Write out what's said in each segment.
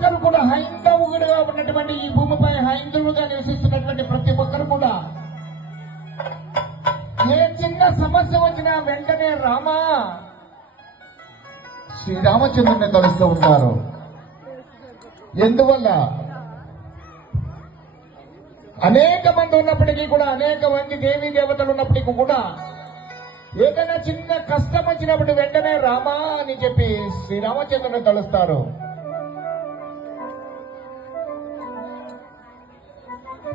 ఒక్కరు కూడా హైందవుడుగా ఉన్నటువంటి ఈ భూమిపై హైందవుడుగా నివసిస్తున్నటువంటి ప్రతి ఒక్కరు కూడా ఏ చిన్న సమస్య వచ్చినా వెంటనే రామా. శ్రీరామచంద్రుని తలుస్తూ ఉంటారు ఎందువల్ల? అనేక మంది ఉన్నప్పటికీ కూడా అనేక మంది దేవీ దేవతలు ఉన్నప్పటికీ కూడా ఏదైనా చిన్న కష్టం వచ్చినప్పుడు వెంటనే రామా అని చెప్పి శ్రీరామచంద్రుని తలుస్తారు.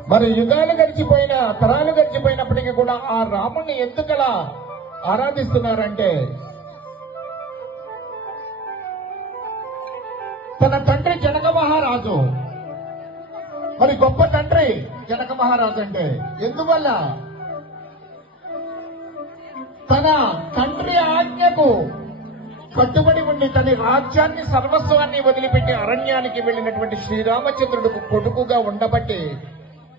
మరి యుగాలు గడిచిపోయిన తరాలు గడిచిపోయినప్పటికీ కూడా ఆ రాముణ్ణి ఎందుకలా ఆరాధిస్తున్నారంటే తన తండ్రి జనక మహారాజు. మరి గొప్ప తండ్రి జనక మహారాజు అంటే ఎందువల్ల? తన తండ్రి ఆజ్ఞకు కట్టుబడి ఉండి తన రాజ్యాన్ని సర్వస్వాన్ని వదిలిపెట్టి అరణ్యానికి వెళ్ళినటువంటి శ్రీరామచంద్రుడికి కొడుకుగా ఉండబట్టి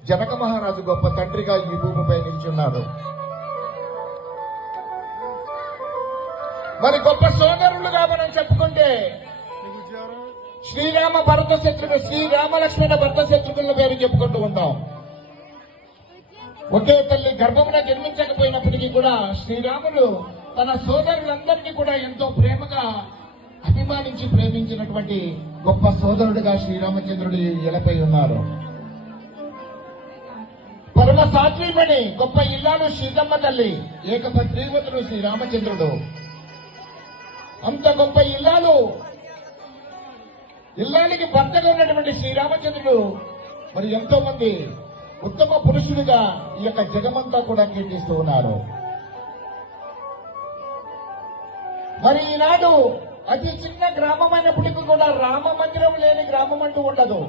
జనక మహారాజు గొప్ప తండ్రిగా ఈ భూమిపై నిల్చున్నారు మరి గొప్ప సోదరులుగా మనం చెప్పుకుంటే శ్రీరామ భరత శత్రుడు శ్రీరామ లక్ష్మణ భరత శత్రుకుల పేరు చెప్పుకుంటూ ఉంటాం. ఒకే తల్లి గర్భమున జన్మించకపోయినప్పటికీ కూడా శ్రీరాముడు తన సోదరులందరినీ కూడా ఎంతో ప్రేమగా అభిమానించి ప్రేమించినటువంటి గొప్ప సోదరుడిగా శ్రీరామచంద్రుడు ఎలపై ఉన్నారు. సాత్వీపణి గొప్ప ఇల్లాలు సీతమ్మ తల్లి ఏకపత్రీవతుడు శ్రీరామచంద్రుడు అంత గొప్ప ఇల్లాలు ఇల్లానికి భర్తగా ఉన్నటువంటి శ్రీరామచంద్రుడు మరి ఎంతో మంది ఉత్తమ పురుషుడిగా ఈ యొక్క జగమంతా కూడా కీర్తిస్తూ ఉన్నారు. మరి ఈనాడు అతి చిన్న గ్రామమైనప్పటికీ కూడా రామ మందిరం లేని గ్రామం అంటూ ఉండదు.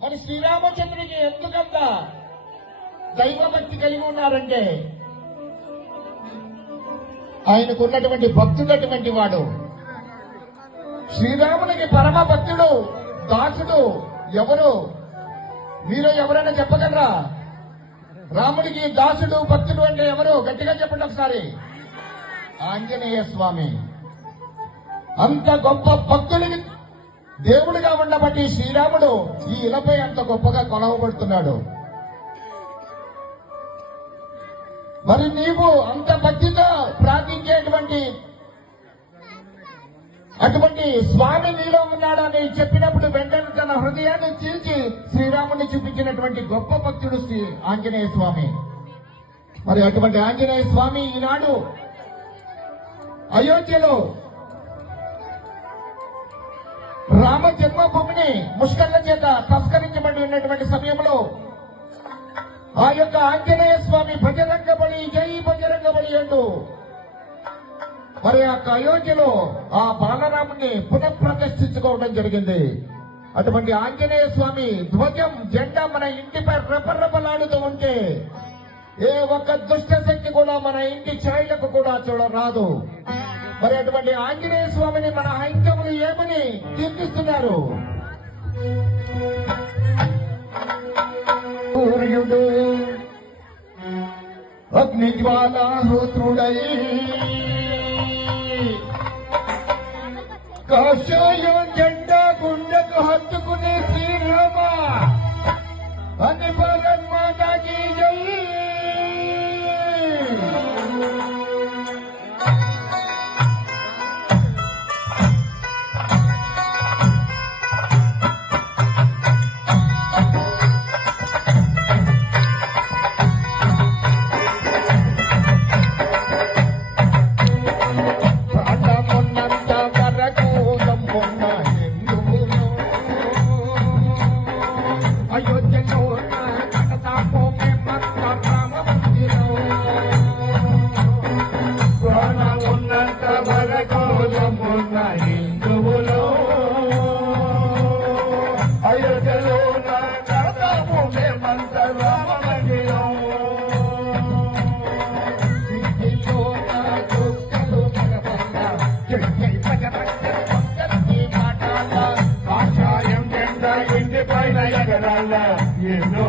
మరి శ్రీరామచంద్రుడికి ఎందుకంత దైవభక్తి కలిగి ఉన్నారంటే ఆయనకు ఉన్నటువంటి భక్తుడటువంటి వాడు. శ్రీరామునికి పరమ భక్తుడు దాసుడు ఎవరు? మీరు ఎవరైనా చెప్పగలరా? రాముడికి దాసుడు భక్తుడు అంటే ఎవరు? గట్టిగా చెప్పండి ఒకసారి. ఆంజనేయ స్వామి. అంత గొప్ప భక్తుడికి దేవుడిగా ఉండబట్టి శ్రీరాముడు ఈ ఇలపై అంత గొప్పగా కొలవబడుతున్నాడు. మరి నీవు అంత భక్తితో ప్రార్థించేటువంటి అటువంటి స్వామి నీలో ఉన్నాడని చెప్పినప్పుడు వెంటనే తన హృదయాన్ని చీల్చి శ్రీరాముడిని చూపించినటువంటి గొప్ప భక్తుడు శ్రీ ఆంజనేయ స్వామి. మరి అటువంటి ఆంజనేయ స్వామి ఈనాడు అయోధ్యలో రామ జన్మభూమిని ముష్కర్ల చేత తస్కరించబడి ఉన్నటువంటి సమయంలో ఆ యొక్క ఆంజనేయ స్వామి భజరంగ బలి జై భజరంగ బలి అంటూ మరి ఆ యొక్క అయోధ్యలో ఆ బాలరాముని పునఃప్రతిష్ఠించుకోవడం జరిగింది. అటువంటి ఆంజనేయ స్వామి ధ్వజం జెండా మన ఇంటిపై రెపరెపలాడుతూ ఉంటే ఏ ఒక్క దుష్ట శక్తి కూడా మన ఇంటి ఛాయలకు కూడా చూడరాదు మరి అటువంటి ఆంజనేయ స్వామిని మన హైందవులు ఏమని కీర్తిస్తున్నారు? सूर्युदे। अग्निज्वाला होतृडै काशाय झंडा गुंडक हत्तुकुने श्रीरामा। अनिपरन माता की जय। is no